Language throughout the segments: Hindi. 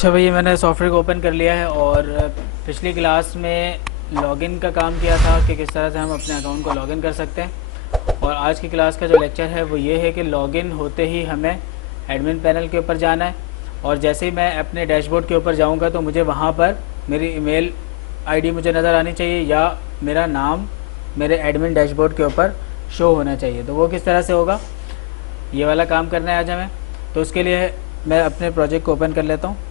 अच्छा भैया, मैंने सॉफ्टवेयर को ओपन कर लिया है और पिछली क्लास में लॉगिन का काम किया था कि किस तरह से हम अपने अकाउंट को लॉगिन कर सकते हैं। और आज की क्लास का जो लेक्चर है वो ये है कि लॉगिन होते ही हमें एडमिन पैनल के ऊपर जाना है और जैसे ही मैं अपने डैशबोर्ड के ऊपर जाऊंगा तो मुझे वहाँ पर मेरी ईमेल आईडी मुझे नज़र आनी चाहिए या मेरा नाम मेरे एडमिन डैशबोर्ड के ऊपर शो होना चाहिए। तो वो किस तरह से होगा, ये वाला काम करना है आज हमें। तो उसके लिए मैं अपने प्रोजेक्ट को ओपन कर लेता हूँ।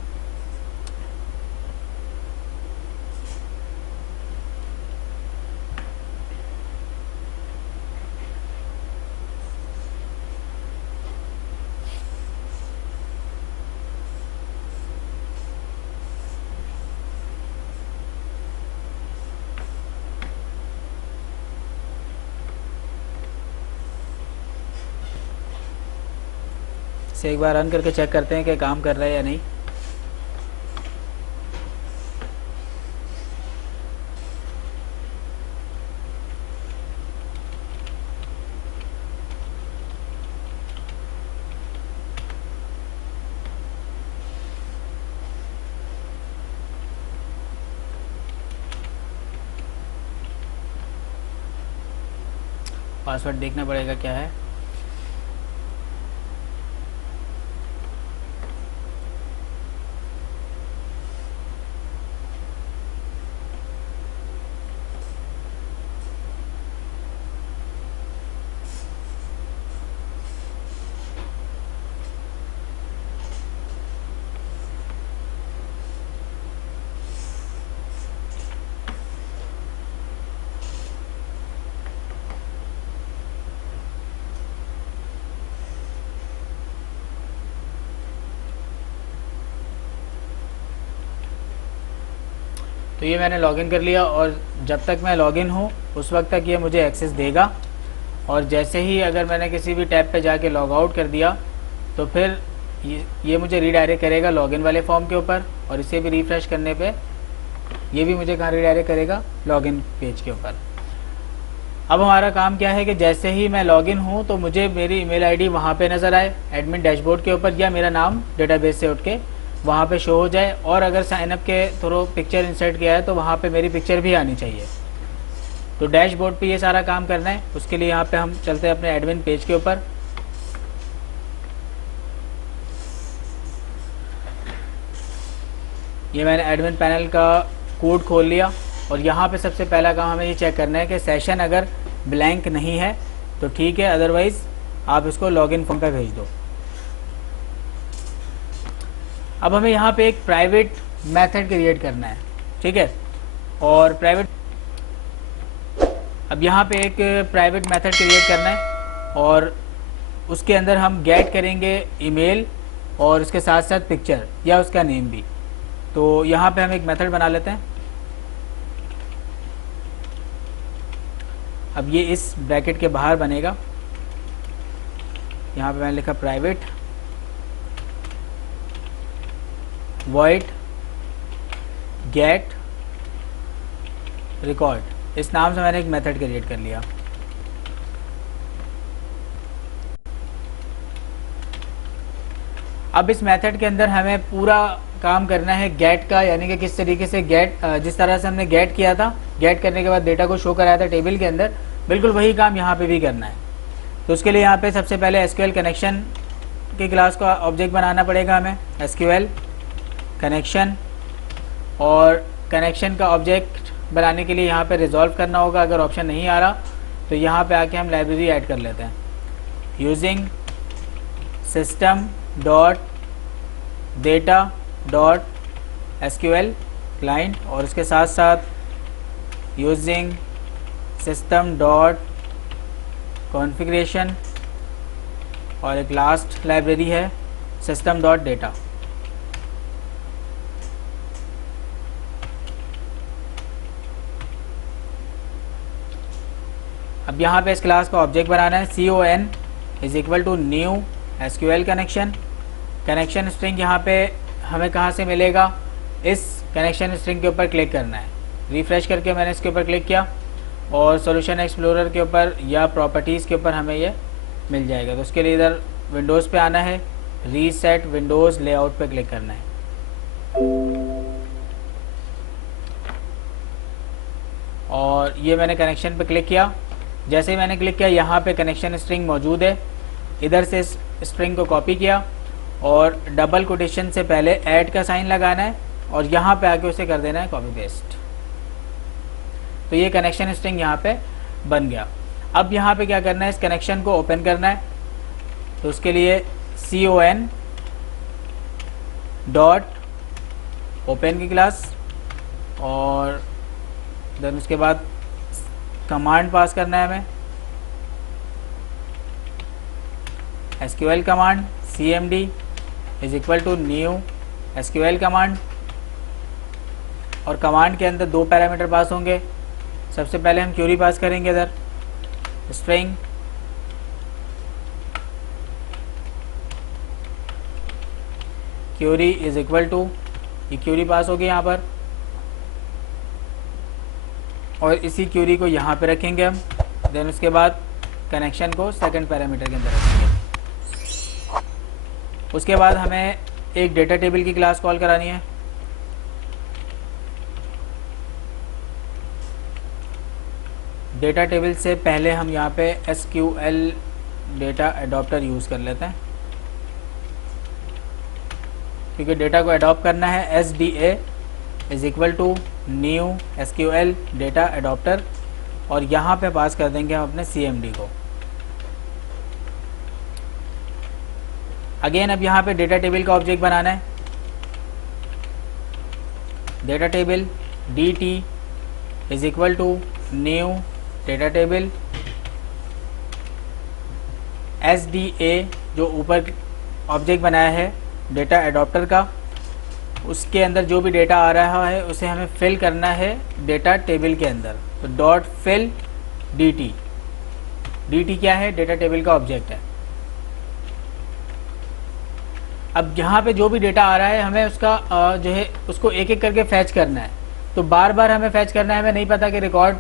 से एक बार रन करके चेक करते हैं कि काम कर रहा है या नहीं। पासवर्ड देखना पड़ेगा क्या है। तो ये मैंने लॉगिन कर लिया और जब तक मैं लॉगिन हूँ उस वक्त तक ये मुझे एक्सेस देगा। और जैसे ही अगर मैंने किसी भी टैब पे जाके लॉग आउट कर दिया तो फिर ये मुझे रीडायरेक्ट करेगा लॉगिन वाले फॉर्म के ऊपर और इसे भी रिफ़्रेश करने पे ये भी मुझे कहाँ रीडायरेक्ट करेगा, लॉगिन पेज के ऊपर। अब हमारा काम क्या है कि जैसे ही मैं लॉगिन हूँ तो मुझे मेरी ईमेल आईडी वहाँ पे नज़र आए एडमिन डैशबोर्ड के ऊपर या मेरा नाम डेटाबेस से उठ के वहाँ पे शो हो जाए। और अगर साइनअप के थ्रू पिक्चर इंसर्ट किया है तो वहाँ पे मेरी पिक्चर भी आनी चाहिए। तो डैशबोर्ड पे ये सारा काम करना है। उसके लिए यहाँ पे हम चलते हैं अपने एडमिन पेज के ऊपर। ये मैंने एडमिन पैनल का कोड खोल लिया और यहाँ पे सबसे पहला काम हमें ये चेक करना है कि सेशन अगर ब्लैंक नहीं है तो ठीक है, अदरवाइज़ आप इसको लॉगिन फॉर्म पे भेज दो। अब हमें यहाँ पे एक प्राइवेट मेथड क्रिएट करना है, ठीक है। और अब यहाँ पे एक प्राइवेट मेथड क्रिएट करना है और उसके अंदर हम गेट करेंगे ईमेल और उसके साथ साथ पिक्चर या उसका नेम भी। तो यहाँ पे हम एक मेथड बना लेते हैं। अब ये इस ब्रैकेट के बाहर बनेगा। यहाँ पे मैंने लिखा प्राइवेट वॉइड गेट रिकॉर्ड, इस नाम से मैंने एक मेथड क्रिएट कर लिया। अब इस मेथड के अंदर हमें पूरा काम करना है गेट का, यानी कि किस तरीके से गेट, जिस तरह से हमने गेट किया था, गेट करने के बाद डेटा को शो कराया था टेबल के अंदर, बिल्कुल वही काम यहाँ पे भी करना है। तो उसके लिए यहाँ पे सबसे पहले एसक्यूएल कनेक्शन की क्लास का ऑब्जेक्ट बनाना पड़ेगा हमें, एसक्यूएल कनेक्शन। और कनेक्शन का ऑब्जेक्ट बनाने के लिए यहाँ पे रिजॉल्व करना होगा। अगर ऑप्शन नहीं आ रहा तो यहाँ पे आके हम लाइब्रेरी ऐड कर लेते हैं using system dot data dot SQL client और उसके साथ साथ यूजिंग सिस्टम डॉट कॉन्फ़िगरेशन और एक लास्ट लाइब्रेरी है सिस्टम डॉट डेटा। अब यहाँ पे इस क्लास का ऑब्जेक्ट बनाना है con is equal to new SQL connection. Connection string यहाँ पे हमें कहाँ से मिलेगा, इस कनेक्शन स्ट्रिंग के ऊपर क्लिक करना है। रिफ़्रेश करके मैंने इसके ऊपर क्लिक किया और सॉल्यूशन एक्सप्लोरर के ऊपर या प्रॉपर्टीज़ के ऊपर हमें ये मिल जाएगा। तो उसके लिए इधर विंडोज़ पे आना है, रीसेट विंडोज़ लेआउट पे क्लिक करना है। और ये मैंने कनेक्शन पे क्लिक किया। जैसे ही मैंने क्लिक किया यहाँ पे कनेक्शन स्ट्रिंग मौजूद है, इधर से स्ट्रिंग को कॉपी किया और डबल कोटेशन से पहले ऐड का साइन लगाना है और यहाँ पे आके उसे कर देना है कॉपी पेस्ट। तो ये कनेक्शन स्ट्रिंग यहाँ पे बन गया। अब यहाँ पे क्या करना है, इस कनेक्शन को ओपन करना है। तो उसके लिए con डॉट ओपन की क्लास और देन उसके बाद कमांड पास करना है हमें, SQL command cmd is equal to new SQL command. और कमांड के अंदर दो पैरामीटर पास होंगे। सबसे पहले हम क्यूरी पास करेंगे, इधर string query is equal to, ये क्यूरी पास होगी यहाँ पर और इसी क्यूरी को यहाँ पे रखेंगे हम। देन उसके बाद कनेक्शन को सेकंड पैरामीटर के अंदर रखेंगे। उसके बाद हमें एक डेटा टेबल की क्लास कॉल करानी है। डेटा टेबल से पहले हम यहाँ पे SQL डेटा एडॉप्टर यूज़ कर लेते हैं, क्योंकि डेटा को अडॉप्ट करना है। SDA is equal to new SQL data adapter और यहाँ पे पास कर देंगे हम अपने CMD को। अगेन अब यहाँ पे डेटा टेबल का ऑब्जेक्ट बनाना है। Data table DT is equal to new data table SDA, जो ऊपर ऑब्जेक्ट बनाया है डेटा एडॉप्टर का, उसके अंदर जो भी डेटा आ रहा है उसे हमें फिल करना है डेटा टेबल के अंदर। तो डॉट फिल DT, DT क्या है, डेटा टेबल का ऑब्जेक्ट है। अब यहाँ पे जो भी डेटा आ रहा है हमें उसका जो है उसको एक एक करके फैच करना है। तो बार बार हमें फैच करना है, हमें नहीं पता कि रिकॉर्ड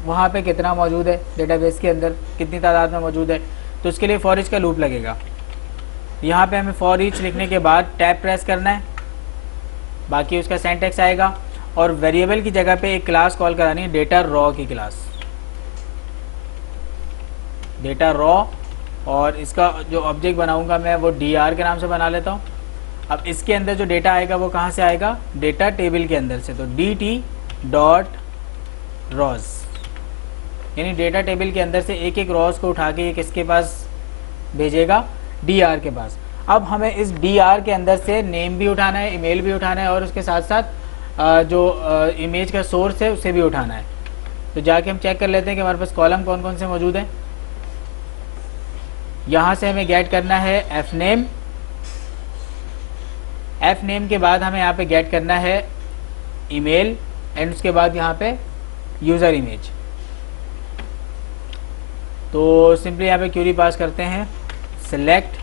वहाँ पे कितना मौजूद है, डेटाबेस के अंदर कितनी तादाद में मौजूद है। तो उसके लिए फॉर ईच का लूप लगेगा। यहाँ पे हमें फॉर ईच लिखने के बाद टैब प्रेस करना है, बाकी उसका सिंटैक्स आएगा। और वेरिएबल की जगह पे एक क्लास कॉल करानी है, डेटा रॉ की क्लास, डेटा रॉ। और इसका जो ऑब्जेक्ट बनाऊंगा मैं वो DR के नाम से बना लेता हूँ। अब इसके अंदर जो डेटा आएगा वो कहाँ से आएगा, डेटा टेबल के अंदर से। तो DT डॉट रॉज, यानी डेटा टेबल के अंदर से एक एक रॉज को उठा के ये किसके पास भेजेगा, DR के पास। अब हमें इस DR के अंदर से नेम भी उठाना है, ईमेल भी उठाना है और उसके साथ साथ जो इमेज का सोर्स है उसे भी उठाना है। तो जाके हम चेक कर लेते हैं कि हमारे पास कॉलम कौन कौन से मौजूद हैं। यहाँ से हमें गेट करना है fname, fname के बाद हमें यहाँ पे गेट करना है ईमेल एंड उसके बाद यहाँ पे यूज़र इमेज। तो सिंपली यहाँ पे क्यूरी पास करते हैं, सिलेक्ट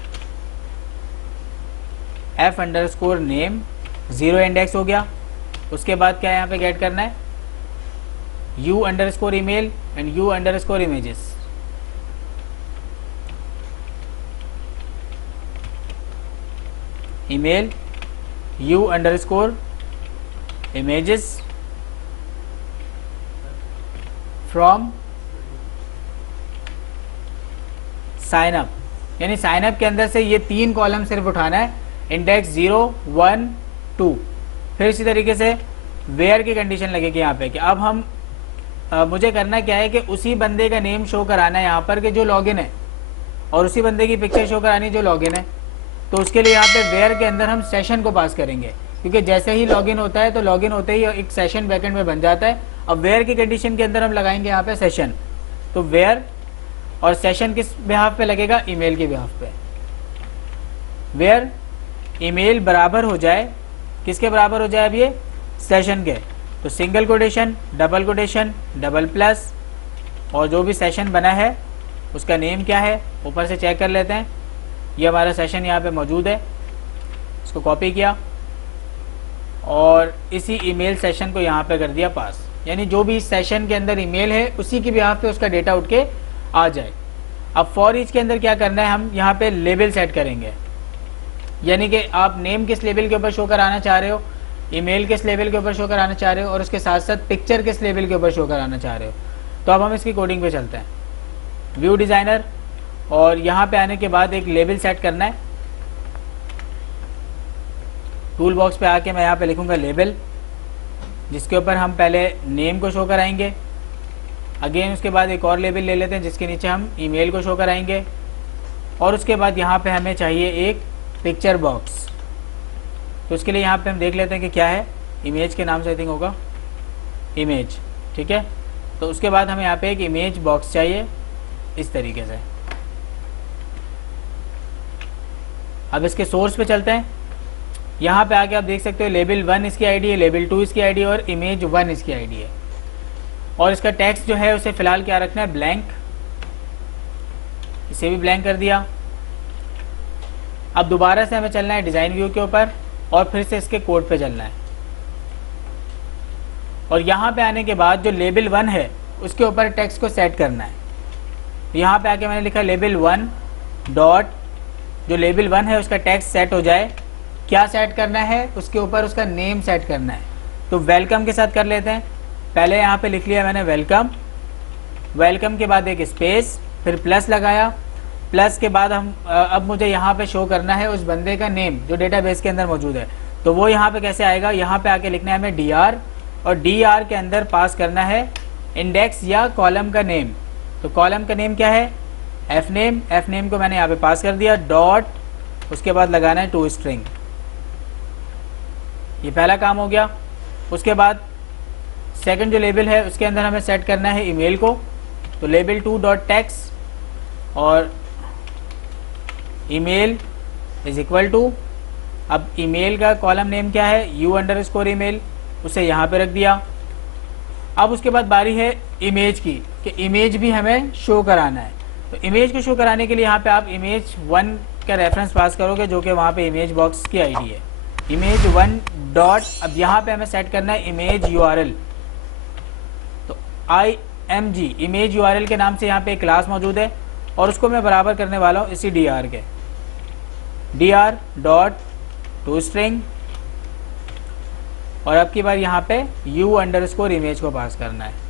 f_name, 0 इंडेक्स हो गया। उसके बाद क्या यहाँ पे गेट करना है, u_email and u_images। Email u_images from sign up, यानी साइन अप के अंदर से ये 3 कॉलम सिर्फ उठाना है, इंडेक्स 0, 1, 2। फिर इसी तरीके से वेयर की कंडीशन लगेगी यहाँ पे कि अब हम मुझे करना क्या है कि उसी बंदे का नेम शो कराना है यहाँ पर कि जो लॉगिन है, और उसी बंदे की पिक्चर शो करानी है जो लॉगिन है। तो उसके लिए यहाँ पे वेयर के अंदर हम सेशन को पास करेंगे, क्योंकि जैसे ही लॉगिन होता है तो लॉगिन होते ही एक सेशन बैकएंड में बन जाता है। अब वेयर की कंडीशन के अंदर हम लगाएंगे यहाँ पे सेशन। तो वेयर और सेशन किस बिहाफ पे लगेगा, ईमेल के बिहाफ पे। वेयर ईमेल बराबर हो जाए, किसके बराबर हो जाए अब ये, सेशन के। तो सिंगल कोटेशन, डबल प्लस, और जो भी सेशन बना है उसका नेम क्या है ऊपर से चेक कर लेते हैं। ये हमारा सेशन यहाँ पे मौजूद है, इसको कॉपी किया और इसी ईमेल सेशन को यहाँ पे कर दिया पास, यानी जो भी सेशन के अंदर ईमेल है उसी की बिहाफ पे उसका डेटा उठ के आ जाए। अब फॉर ईच के अंदर क्या करना है, हम यहाँ पे लेबल सेट करेंगे, यानी कि आप नेम किस लेबल के ऊपर शो कराना चाह रहे हो। ईमेल किस लेवल के ऊपर शो कराना चाह रहे हो और उसके साथ साथ पिक्चर किस लेवल के ऊपर शो कराना चाह रहे हो। तो अब हम इसकी कोडिंग पे चलते हैं, व्यू डिज़ाइनर, और यहाँ पे आने के बाद एक लेबल सेट करना है। टूल बॉक्स पे आके मैं यहाँ पे लिखूँगा लेबल, जिसके ऊपर हम पहले नेम को शो कराएंगे। अगेन उसके बाद एक और लेबल ले लेते हैं जिसके नीचे हम ईमेल को शो कराएंगे, और उसके बाद यहाँ पे हमें चाहिए एक पिक्चर बॉक्स। तो उसके लिए यहाँ पे हम देख लेते हैं कि क्या है, इमेज के नाम से आई थिंक होगा, इमेज, ठीक है। तो उसके बाद हमें यहाँ पे एक इमेज बॉक्स चाहिए इस तरीके से। अब इसके सोर्स पे चलते हैं। यहाँ पे आके आप देख सकते हो लेबल 1 इसकी आईडी है, लेबल 2 इसकी आईडी है और इमेज 1 इसकी आईडी है। और इसका टेक्स्ट जो है उसे फिलहाल क्या रखना है, ब्लैंक, इसे भी ब्लैंक कर दिया। अब दोबारा से हमें चलना है डिज़ाइन व्यू के ऊपर और फिर से इसके कोड पे चलना है, और यहाँ पे आने के बाद जो लेबल 1 है उसके ऊपर टेक्स्ट को सेट करना है। यहाँ पे आके मैंने लिखा लेबल 1 डॉट, जो लेबल 1 है उसका टेक्स्ट सेट हो जाए। क्या सेट करना है, उसके ऊपर उसका नेम सेट करना है। तो वेलकम के साथ कर लेते हैं। पहले यहाँ पे लिख लिया मैंने वेलकम, वेलकम के बाद एक स्पेस, फिर प्लस लगाया, प्लस के बाद हम अब मुझे यहाँ पे शो करना है उस बंदे का नेम जो डेटाबेस के अंदर मौजूद है। तो वो यहाँ पे कैसे आएगा, यहाँ पे आके लिखना है हमें DR, और DR के अंदर पास करना है इंडेक्स या कॉलम का नेम। तो कॉलम का नेम क्या है, एफ नेम को मैंने यहाँ पे पास कर दिया, डॉट, उसके बाद लगाना है टू स्ट्रिंग। ये पहला काम हो गया। उसके बाद सेकंड जो लेबल है उसके अंदर हमें सेट करना है ईमेल को। तो लेबल 2 डॉट टेक्स्ट और ईमेल इज इक्वल टू, अब ईमेल का कॉलम नेम क्या है, u_email, उसे यहाँ पे रख दिया। अब उसके बाद बारी है इमेज की, कि इमेज भी हमें शो कराना है। तो इमेज को शो कराने के लिए यहाँ पे आप इमेज 1 का रेफरेंस पास करोगे जो कि वहाँ पे इमेज बॉक्स की आईडी है, इमेज 1 डॉट, अब यहाँ पे हमें सेट करना है इमेज URL। तो IMG इमेज URL के नाम से यहाँ पे एक क्लास मौजूद है और उसको मैं बराबर करने वाला हूँ इसी DR के, DR डॉट टू स्ट्रिंग, और अब की बार यहाँ पे u_image को पास करना है।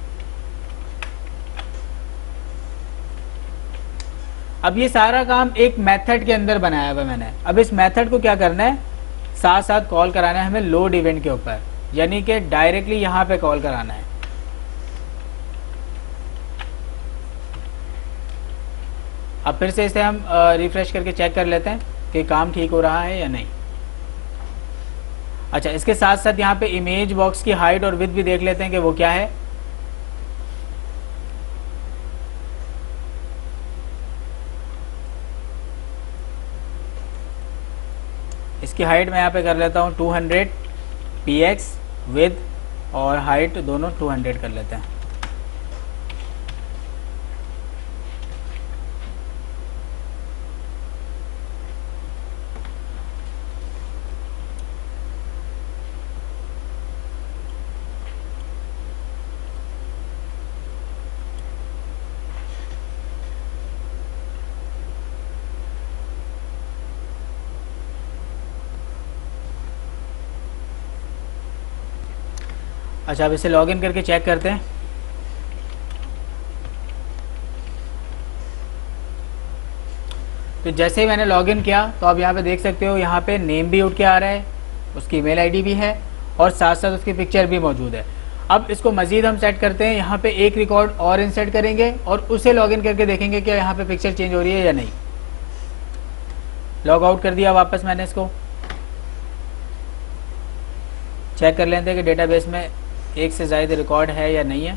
अब ये सारा काम एक मेथड के अंदर बनाया हुआ मैंने। अब इस मेथड को क्या करना है, साथ साथ कॉल कराना है हमें लोड इवेंट के ऊपर, यानी कि डायरेक्टली यहाँ पे कॉल कराना है। अब फिर से इसे हम रिफ्रेश करके चेक कर लेते हैं कि काम ठीक हो रहा है या नहीं। अच्छा, इसके साथ साथ यहाँ पे इमेज बॉक्स की हाइट और विड्थ भी देख लेते हैं कि वो क्या है। इसकी हाइट मैं यहाँ पे कर लेता हूँ 200 px, विड्थ और हाइट दोनों 200 कर लेते हैं। अच्छा, अब इसे लॉगिन करके चेक करते हैं। तो जैसे ही मैंने लॉगिन किया तो आप यहाँ पे देख सकते हो, यहाँ पे नेम भी उठ के आ रहा है, उसकी ईमेल आईडी भी है और साथ साथ उसकी पिक्चर भी मौजूद है। अब इसको मज़ीद हम सेट करते हैं, यहाँ पे एक रिकॉर्ड और इंसर्ट करेंगे और उसे लॉगिन करके देखेंगे कि यहाँ पे पिक्चर चेंज हो रही है या नहीं। लॉग आउट कर दिया वापस मैंने इसको, चेक कर लेते हैं कि डेटाबेस में एक से ज़्यादा रिकॉर्ड है या नहीं है।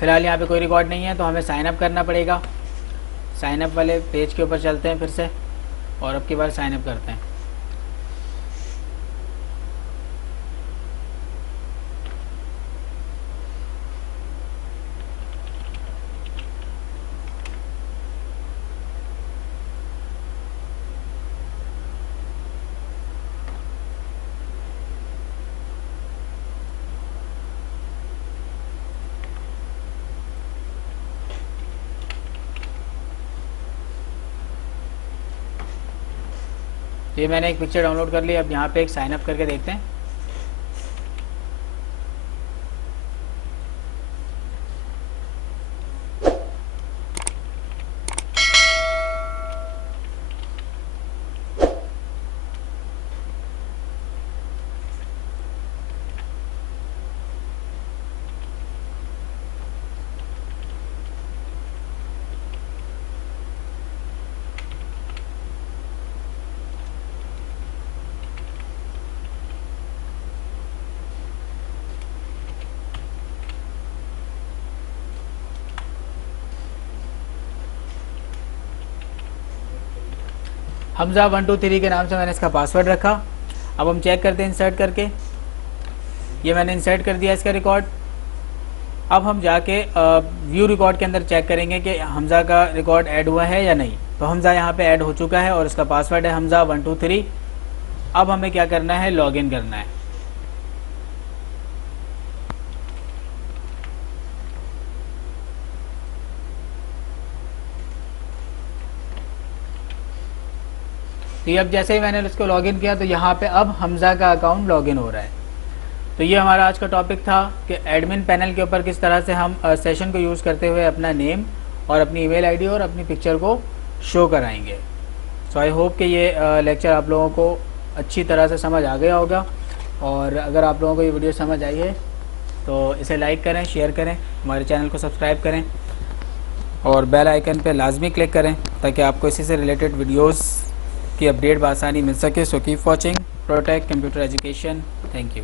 फ़िलहाल यहाँ पे कोई रिकॉर्ड नहीं है, तो हमें साइन अप करना पड़ेगा। साइन अप वाले पेज के ऊपर चलते हैं फिर से और अब की बार साइन अप करते हैं। तो ये मैंने एक पिक्चर डाउनलोड कर ली। अब यहाँ पे एक साइन अप करके देखते हैं। हमजा 123 के नाम से मैंने इसका पासवर्ड रखा। अब हम चेक करते हैं इंसर्ट करके। ये मैंने इंसर्ट कर दिया इसका रिकॉर्ड। अब हम जाके व्यू रिकॉर्ड के अंदर चेक करेंगे कि हमजा का रिकॉर्ड ऐड हुआ है या नहीं। तो हमजा यहाँ पे ऐड हो चुका है और इसका पासवर्ड है हमजा 123। अब हमें क्या करना है, लॉगिन करना है। तो ये अब जैसे ही मैंने इसको लॉगिन किया तो यहाँ पे अब हमजा का अकाउंट लॉगिन हो रहा है। तो ये हमारा आज का टॉपिक था कि एडमिन पैनल के ऊपर किस तरह से हम सेशन को यूज़ करते हुए अपना नेम और अपनी ईमेल आईडी और अपनी पिक्चर को शो कराएंगे। सो आई होप कि ये लेक्चर आप लोगों को अच्छी तरह से समझ आ गया होगा। और अगर आप लोगों को ये वीडियो समझ आई है तो इसे लाइक करें, शेयर करें, हमारे चैनल को सब्सक्राइब करें और बेल आइकन पे लाजमी क्लिक करें ताकि आपको इसी से रिलेटेड वीडियोस की अपडेट बआसानी मिल सके। So keep watching protect computer education. Thank you.